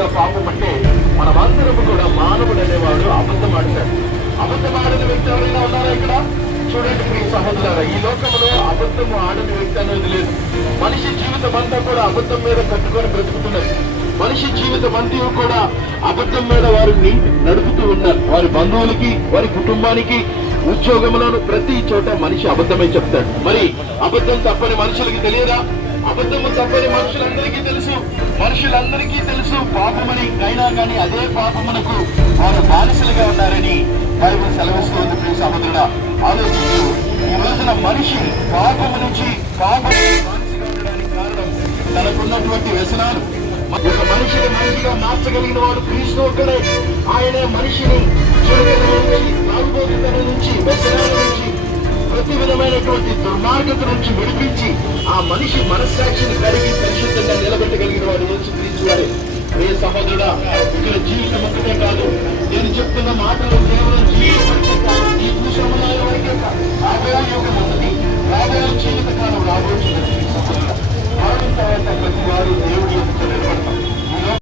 మొదటిగా పాపం అంటే మనమందరము కూడా మానవుడు అనేవాడు అబద్ధం ఆడతాడు. అబద్ధం ఆడని వ్యక్తి ఎవరైనా ఉన్నారా ఇక్కడ? చూడండి ప్రియ సహోదరులారా, ఈ లోకంలో అబద్ధము ఆడని వ్యక్తి అనేది లేదు. మనిషి జీవితం అంతా కూడా అబద్ధం మీద కట్టుకొని బ్రతుకుతున్నది. మనిషి జీవితం అంతా కూడా అబద్ధం మీద వారిని నడుపుతూ ఉన్నారు. వారి బంధువులకి, వారి కుటుంబానికి, ఉద్యోగంలోను ప్రతి చోట మనిషి అబద్ధమే చెప్తాడు. మరి అబద్ధం తప్పని మనుషులకి తెలియదా? అబద్ధము తప్పని మనుషులందరికీ తెలుసు. మనుషులందరికీ తెలుసు పాపమని. అయినా కానీ అదే పాపమునకు వారు బానిసలుగా ఉన్నారని బైబిల్ సెలవిస్తుంది. ప్రియ సహోదరుడా, ఆలోచించు. ఈ రోజున మనిషి పాపము నుంచి బానిసగా ఉండడానికి కారణం తనకున్నటువంటి వ్యసనాలు. ఒక మనిషిని మనిషిగా మార్చగలిగిన వాడు క్రీస్తు ఒక్కడే. ఆయనే మనిషిని చెడుతనం నుంచి, తాగుబోతుతనం నుంచి, వ్యసనాల నుంచి, ప్రతి విధమైనటువంటి దుర్మార్గత నుంచి విడిపించి ఆ మనిషి మనస్సాక్షిని కలిగి పరిశుద్ధంగా నిలబెట్టగలిగిన వాడు యేసుక్రీస్తు వారే. ప్రియ సహోదరుడా, ఇక్కడ జీవితం ఒక్కటే కాదు. నేను చెప్తున్న మాటలు కేవలం జీవితం